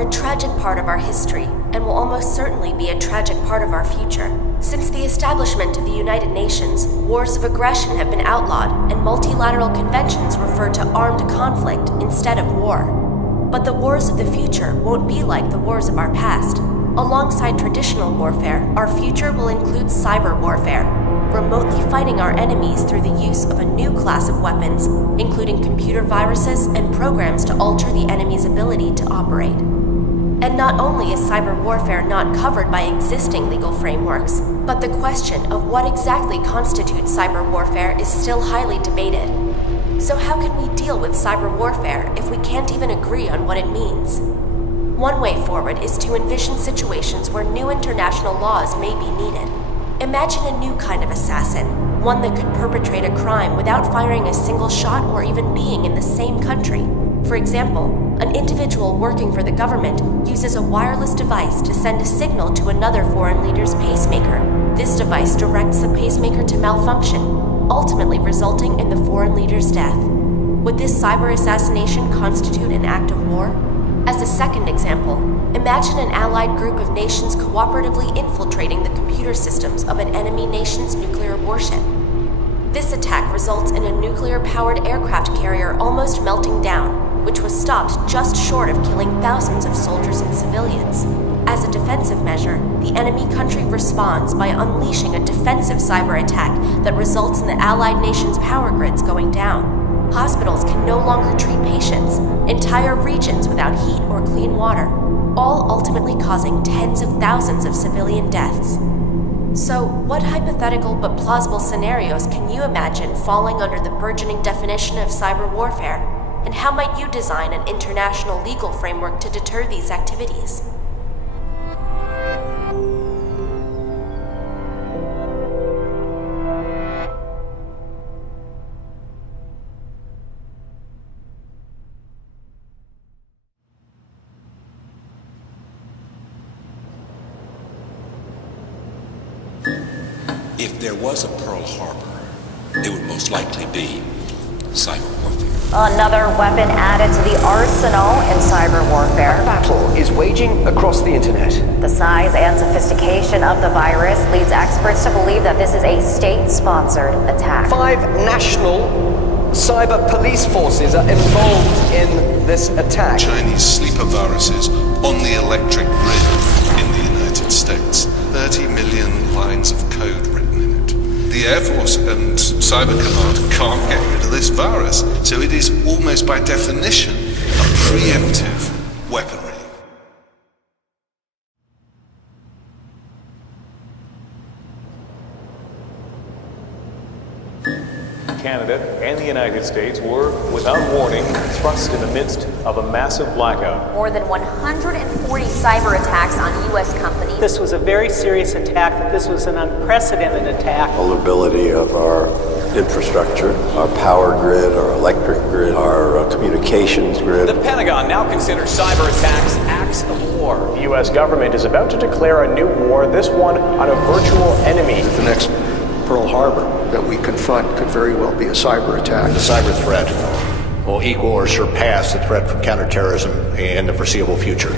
are a tragic part of our history and will almost certainly be a tragic part of our future. Since the establishment of the United Nations, wars of aggression have been outlawed and multilateral conventions refer to armed conflict instead of war. But the wars of the future won't be like the wars of our past. Alongside traditional warfare, our future will include cyber warfare, remotely fighting our enemies through the use of a new class of weapons, including computer viruses and programs to alter the enemy's ability to operate. And not only is cyber warfare not covered by existing legal frameworks, but the question of what exactly constitutes cyber warfare is still highly debated. So how can we deal with cyber warfare if we can't even agree on what it means? One way forward is to envision situations where new international laws may be needed. Imagine a new kind of assassin, one that could perpetrate a crime without firing a single shot or even being in the same country. For example, an individual working for the government uses a wireless device to send a signal to another foreign leader's pacemaker. This device directs the pacemaker to malfunction, ultimately resulting in the foreign leader's death. Would this cyber assassination constitute an act of war? As a second example, imagine an allied group of nations cooperatively infiltrating the computer systems of an enemy nation's nuclear warship. This attack results in a nuclear-powered aircraft carrier almost melting down, which was stopped just short of killing thousands of soldiers and civilians. As a defensive measure, the enemy country responds by unleashing a defensive cyber attack that results in the allied nation's power grids going down. Hospitals can no longer treat patients, entire regions without heat or clean water, all ultimately causing tens of thousands of civilian deaths. So, what hypothetical but plausible scenarios can you imagine falling under the burgeoning definition of cyber warfare? And how might you design an international legal framework to deter these activities? If there was a Pearl Harbor, it would most likely be cyber warfare. Another weapon added to the arsenal in cyber warfare. A battle is waging across the internet. The size and sophistication of the virus leads experts to believe that this is a state-sponsored attack. 5 national cyber police forces are involved in this attack. Chinese sleeper viruses on the electric grid in the United States. 30 million lines of code written in it. The Air Force and Cyber Command can't get rid of this virus, so it is almost by definition a preemptive weaponry. Canada and the United States were, without warning, thrust in the midst of a massive blackout. More than 140 cyber attacks on U.S. companies. This was a very serious attack, that this was an unprecedented attack. Vulnerability of our infrastructure, our power grid, our electric grid, our communications grid. The Pentagon now considers cyber attacks acts of war. The U.S. government is about to declare a new war, this one on a virtual enemy. The next Pearl Harbor that we confront could very well be a cyber attack. The cyber threat will equal or surpass the threat from counterterrorism in the foreseeable future.